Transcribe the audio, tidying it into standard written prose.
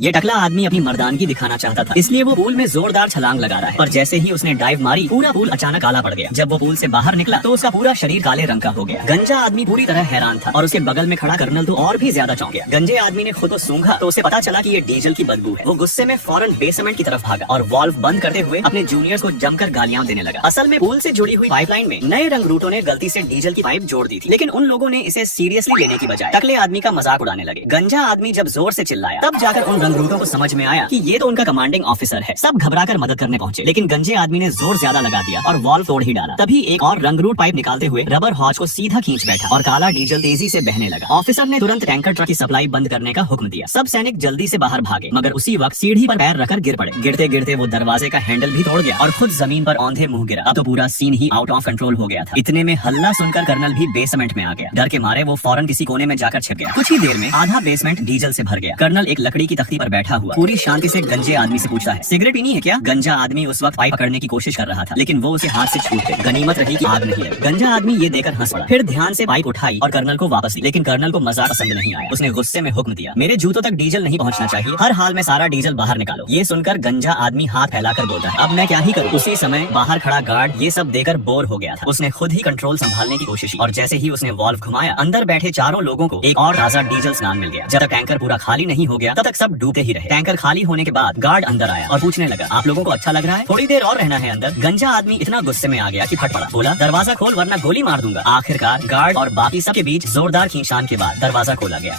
ये टकला आदमी अपनी मर्दानगी दिखाना चाहता था, इसलिए वो पूल में जोरदार छलांग लगा रहा है। पर जैसे ही उसने डाइव मारी, पूरा पूल अचानक काला पड़ गया। जब वो पूल से बाहर निकला तो उसका पूरा शरीर काले रंग का हो गया। गंजा आदमी पूरी तरह हैरान था और उसके बगल में खड़ा कर्नल तो और भी ज्यादा चौंक गया। गंजे आदमी ने खुद को सूंघा तो उसे पता चला कि ये डीजल की बदबू है। वो गुस्से में फौरन बेसमेंट की तरफ भागा और वाल्व बंद करते हुए अपने जूनियर्स को जमकर गालियां देने लगा। असल में पूल से जुड़ी हुई पाइपलाइन में नए रंगरूटों ने गलती से डीजल की पाइप जोड़ दी थी, लेकिन उन लोगों ने इसे सीरियसली लेने की बजाय टकले आदमी का मजाक उड़ाने लगे। गंजा आदमी जब जोर से चिल्लाया तब जाकर उन रंगरूटों को समझ में आया कि ये तो उनका कमांडिंग ऑफिसर है। सब घबराकर मदद करने पहुंचे, लेकिन गंजे आदमी ने जोर ज्यादा लगा दिया और वाल्व तोड़ ही डाला। तभी एक और रंगरूट पाइप निकालते हुए रबर हॉज को सीधा खींच बैठा और काला डीजल तेजी से बहने लगा। ऑफिसर ने तुरंत टैंकर ट्रक की सप्लाई बंद करने का हुक्म दिया। सब सैनिक जल्दी से बाहर भागे, मगर उसी वक्त सीढ़ी पर पैर रखकर गिर पड़े। गिरते गिरते वो दरवाजे का हैंडल भी तोड़ गया और खुद जमीन पर औंधे मुंह गिरा। अब तो पूरा scene he out of control हो गया था। इतने में हल्ला सुनकर कर्नल भी बेसमेंट में आ गया। डर के मारे वो फौरन किसी कोने में जाकर छिप गया। कुछ ही देर में आधा बेसमेंट डीजल से भर गया। कर्नल एक लकड़ी की तख्ती पर बैठा हुआ पूरी शांति से गंजे आदमी से पूछता है, सिगरेट पीनी है क्या? गंजा आदमी उस वक्त पाइप पकड़ने की कोशिश कर रहा था, लेकिन वो उसे हाथ से छूट गई। गनीमत रही कि आग नहीं है। गंजा आदमी ये देकर हंस पड़ा, फिर ध्यान से पाइप उठाई और कर्नल को वापस दी। लेकिन कर्नल को मजाक पसंद नहीं आया। उसने गुस्से में हुक्म दिया, मेरे जूतों तक डीजल नहीं पहुंचना चाहिए, हर हाल में सारा डीजल बाहर निकालो। ये सुनकर गंजा आदमी हाथ फैलाकर बोलता है, अब मैं क्या ही करूं? उसी समय बाहर खड़ा गार्ड ये सब देकर बोर हो गया था। उसने खुद ही कंट्रोल संभालने की कोशिश की और जैसे ही उसने वाल्व घुमाया, अंदर बैठे चारों लोगों को एक और ताजा डीजल स्नान मिल गया। जब तक टैंकर पूरा खाली नहीं हो गया तब तक सब डूबते ही रहे। टैंकर खाली होने के बाद गार्ड अंदर आया और पूछने लगा, आप लोगों को अच्छा लग रहा है? थोड़ी देर और रहना है अंदर। गंजा आदमी इतना गुस्से में आ गया कि फट पड़ा, बोला, दरवाजा खोल वरना गोली मार दूंगा। आखिरकार गार्ड और बाकी सब के बीच जोरदार खींचतान के बाद दरवाजा खोला गया।